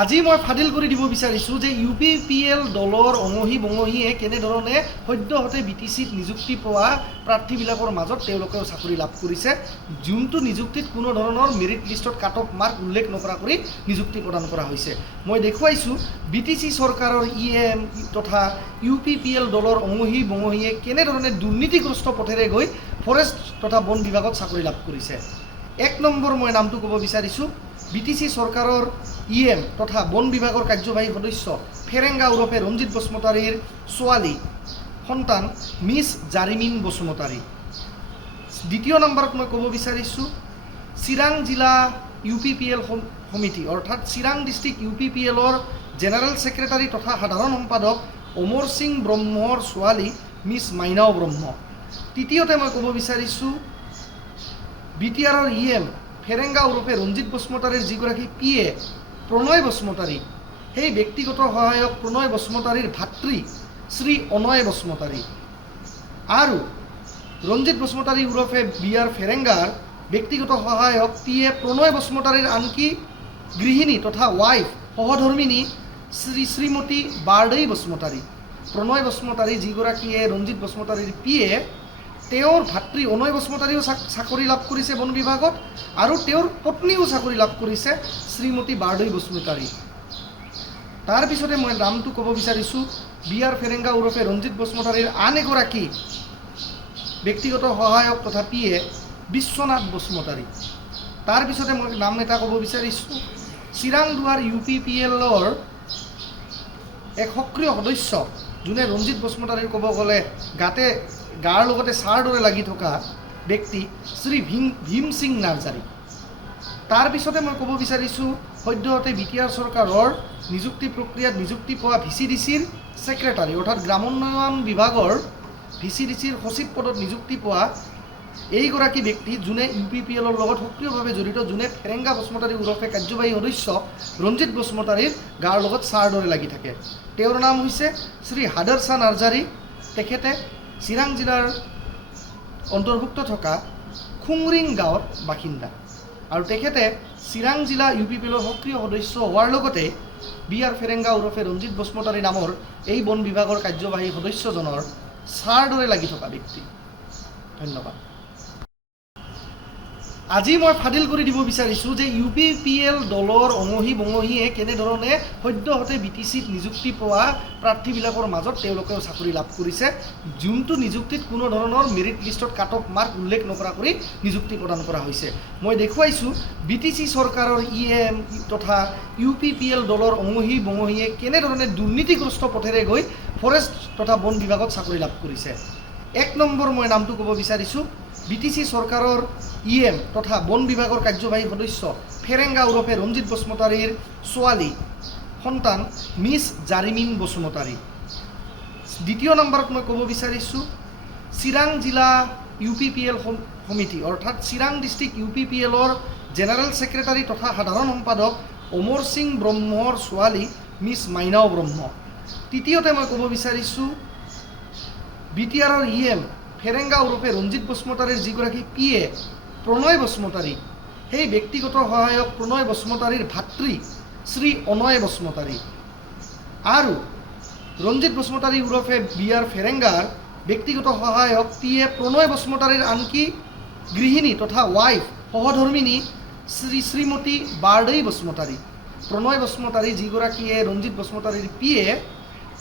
আজি মই ফাদিল কৰি দিব বিচাৰিছোঁ যে UPPL দলৰ অঙহী বঙহীয়ে কেনেধৰণে সদ্যহতে BTCত নিযুক্তি পোৱা প্ৰাৰ্থীবিলাকৰ মাজত তেওঁলোকেও চাকৰি লাভ কৰিছে, যোনটো নিযুক্তিত কোনো ধৰণৰ মেৰিট লিষ্টত কাট অফ মাৰ্ক উল্লেখ নকৰা কৰি নিযুক্তি প্ৰদান কৰা হৈছে। মই দেখুৱাইছোঁ BTC চৰকাৰৰ EM তথা UPPL দলৰ অঙহী বঙহীয়ে কেনেধৰণে দুৰ্নীতিগ্ৰস্ত পথেৰে গৈ ফৰেষ্ট তথা বন বিভাগত চাকৰি লাভ কৰিছে। এক নম্বৰ মই নামটো ক'ব বিচাৰিছোঁ BTC চৰকাৰৰ EM তথা বন বিভাগৰ কাৰ্যবাহী সদস্য ফেৰেংগা ওৰফে ৰঞ্জিত বসুমতাৰীৰ ছোৱালী সন্তান মিছ জাৰিমিন বসুমতাৰী। দ্বিতীয় নম্বৰত মই ক'ব বিচাৰিছোঁ চিৰাং জিলা UPPL সমিতি অৰ্থাৎ চিৰাং ডিষ্ট্ৰিক্ট UPPLৰ জেনেৰেল ছেক্ৰেটাৰী তথা সাধাৰণ সম্পাদক অমৰ সিং ব্ৰহ্মৰ ছোৱালী মিছ মাইনাও ব্ৰহ্ম। তৃতীয়তে মই ক'ব বিচাৰিছোঁ BTRৰ EM ফেৰেংগা ওৰফে ৰঞ্জিত বসুমতাৰীৰ যিগৰাকী PA প্ৰণয় বসুমতাৰী, সেই ব্যক্তিগত সহায়ক প্ৰণয় বসুমতাৰীৰ ভাতৃ শ্ৰী অনয় বসুমতাৰী আৰু ৰঞ্জিত বসুমতাৰী ওৰফে BR ফেৰেংগাৰ ব্যক্তিগত সহায়ক PA প্ৰণয় বসুমতাৰীৰ আনকি গৃহিণী তথা ৱাইফ সহধৰ্মিনী শ্ৰীমতী বাৰদৈ বসুমতাৰী। প্ৰণয় বসুমতাৰী যিগৰাকীয়ে ৰঞ্জিত বসুমতাৰীৰ PA, তেওঁৰ ভাতৃ অনয় বসুমতাৰীও চাকৰি লাভ কৰিছে বন বিভাগত আৰু তেওঁৰ পত্নীও চাকৰি লাভ কৰিছে শ্ৰীমতী বাৰদৈ বসুমতাৰী। তাৰপিছতে মই নামটো ক'ব বিচাৰিছোঁ BR ফেৰেংগা ওৰফে ৰঞ্জিত বসুমতাৰীৰ আন এগৰাকী ব্যক্তিগত সহায়ক তথা PA বিশ্বনাথ বসুমতাৰী। তাৰপিছতে মই নাম এটা ক'ব বিচাৰিছোঁ চিৰাং দুৱাৰ UPPLৰ এক সক্ৰিয় সদস্য, যোনে ৰঞ্জিত বসুমতাৰীৰ ক'ব গ'লে গাৰ লগতে ছাৰ দৰে লাগি থকা ব্যক্তি শ্ৰী ভীম সিং নাৰ্জাৰী। তাৰপিছতে মই ক'ব বিচাৰিছোঁ সদ্যহতে BTR চৰকাৰৰ নিযুক্তি প্ৰক্ৰিয়াত নিযুক্তি পোৱা VCDCৰ ছেক্ৰেটাৰী অৰ্থাৎ গ্ৰামোন্নয়ন বিভাগৰ VCDCৰ সচিব পদত নিযুক্তি পোৱা এইগৰাকী ব্যক্তি, যোনে UPPLৰ লগত সক্ৰিয়ভাৱে জড়িত, যোনে ফেৰেংগা বসুমতাৰী ওৰফে কাৰ্যবাহী সদস্য ৰঞ্জিত বসুমতাৰীৰ গাৰ লগত ছাৰ দৰে লাগি থাকে। তেওঁৰ নাম হৈছে শ্ৰী হাদৰছা নাৰ্জাৰী। তেখেতে চিৰাং জিলাৰ অন্তৰ্ভুক্ত থকা খুংৰিং গাঁৱৰ বাসিন্দা আৰু তেখেতে চিৰাং জিলা UPPLৰ সক্ৰিয় সদস্য হোৱাৰ লগতে BR ফেৰেংগা ওৰফে ৰঞ্জিত বসুমতাৰী নামৰ এই বন বিভাগৰ কাৰ্যবাহী সদস্যজনৰ ছাৰ দৰে লাগি থকা ব্যক্তি। ধন্যবাদ। আজি মই ফাদিল কৰি দিব বিচাৰিছোঁ যে UPPL দলৰ অঙহী বঙহীয়ে কেনেধৰণে সদ্যহতে BTCত নিযুক্তি পোৱা প্ৰাৰ্থীবিলাকৰ মাজত তেওঁলোকেও চাকৰি লাভ কৰিছে, যোনটো নিযুক্তিত কোনো ধৰণৰ মেৰিট লিষ্টত কাট অফ মাৰ্ক উল্লেখ নকৰা কৰি নিযুক্তি প্ৰদান কৰা হৈছে। মই দেখুৱাইছোঁ BTC চৰকাৰৰ EM তথা UPPL দলৰ অঙহী বঙহীয়ে কেনেধৰণে দুৰ্নীতিগ্ৰস্ত পথেৰে গৈ ফৰেষ্ট তথা বন বিভাগত চাকৰি লাভ কৰিছে। এক নম্বৰ মই নামটো ক'ব বিচাৰিছোঁ BTC চৰকাৰৰ EM তথা বন বিভাগৰ কাৰ্যবাহী সদস্য ফেৰেংগা ওৰফে ৰঞ্জিত বসুমতাৰীৰ ছোৱালী সন্তান মিছ জাৰিমিন বসুমতাৰী। দ্বিতীয় নম্বৰত মই ক'ব বিচাৰিছোঁ চিৰাং জিলা UPPL সমিতি অৰ্থাৎ চিৰাং ডিষ্ট্ৰিক্ট UPPLৰ জেনেৰেল ছেক্ৰেটাৰী তথা সাধাৰণ সম্পাদক অমৰ সিং ব্ৰহ্মৰ ছোৱালী মিছ মাইনাও ব্ৰহ্ম। তৃতীয়তে মই ক'ব বিচাৰিছোঁ BTRৰ EM ফেৰেংগা ওৰফে ৰঞ্জিত বসুমতাৰীৰ যিগৰাকী PA প্ৰণয় বসুমতাৰী, সেই ব্যক্তিগত সহায়ক প্ৰণয় বসুমতাৰীৰ ভাতৃ শ্ৰী অনয় বসুমতাৰী আৰু ৰঞ্জিত বসুমতাৰী ওৰফে BR ফেৰেংগাৰ ব্যক্তিগত সহায়ক PA প্ৰণয় বসুমতাৰীৰ আনকি গৃহিণী তথা ৱাইফ সহধৰ্মিনী শ্ৰীমতী বাৰদৈ বসুমতাৰী। প্ৰণয় বসুমতাৰী যিগৰাকীয়ে ৰঞ্জিত বসুমতাৰীৰ PA,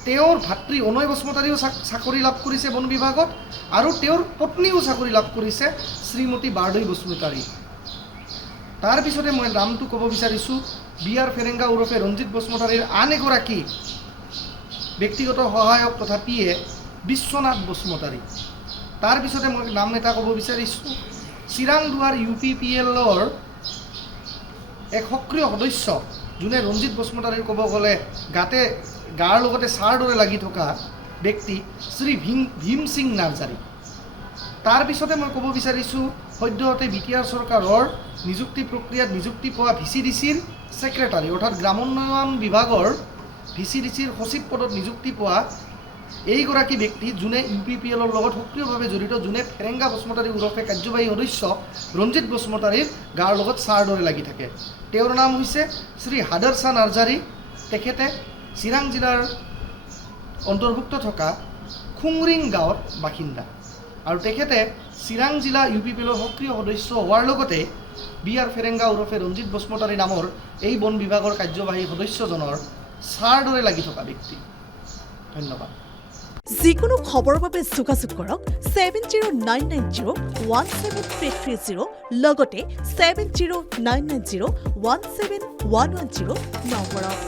তেওঁৰ ভাতৃ অনয় বসুমতাৰীও চাকৰি লাভ কৰিছে বন বিভাগত আৰু তেওঁৰ পত্নীও চাকৰি লাভ কৰিছে শ্ৰীমতী বাৰদৈ বসুমতাৰী। তাৰপিছতে মই নামটো ক'ব বিচাৰিছোঁ BR ফেৰেংগা ওৰফে ৰঞ্জিত বসুমতাৰীৰ আন এগৰাকী ব্যক্তিগত সহায়ক তথা PA বিশ্বনাথ বসুমতাৰী। তাৰপিছতে মই নাম এটা ক'ব বিচাৰিছোঁ চিৰাং দুৱাৰ UPPLৰ এক সক্ৰিয় সদস্য, যোনে ৰঞ্জিত বসুমতাৰীৰ ক'ব গ'লে গাৰ লগতে ছাৰ দৰে লাগি থকা ব্যক্তি শ্ৰী ভীম সিং নাৰ্জাৰী। তাৰপিছতে মই ক'ব বিচাৰিছোঁ সদ্যহতে BTR চৰকাৰৰ নিযুক্তি প্ৰক্ৰিয়াত নিযুক্তি পোৱা VCDCৰ ছেক্ৰেটাৰী অৰ্থাৎ গ্ৰামোন্নয়ন বিভাগৰ VCDCৰ সচিব পদত নিযুক্তি পোৱা এইগৰাকী ব্যক্তি যোনে UPPL লগত সক্ৰিয়ভাৱে জড়িত, যোনে ফেৰেংগা বসুমতাৰী ওৰফে কাৰ্যবাহী সদস্য ৰঞ্জিত বসুমতাৰীৰ গাৰ লগত ছাৰ দৰে লাগি থাকে। তেওঁৰ নাম হৈছে শ্ৰী হাদৰছা নাৰ্জাৰী। তেখেতে চিৰাং জিলাৰ অন্তৰ্ভুক্ত থকা খুংৰিং গাঁৱৰ বাসিন্দা আৰু তেখেতে চিৰাং জিলা UPPLৰ সক্ৰিয় সদস্য হোৱাৰ লগতে BR ফেৰেংগা ওৰফে ৰঞ্জিত বসুমতাৰী নামৰ এই বন বিভাগৰ কাৰ্যবাহী সদস্যজনৰ ছাৰ দৰে লাগি থকা ব্যক্তি। ধন্যবাদ। যিকোনো খবৰৰ বাবে যোগাযোগ কৰক 7099017330 লগতে 7099017110 নম্বৰত।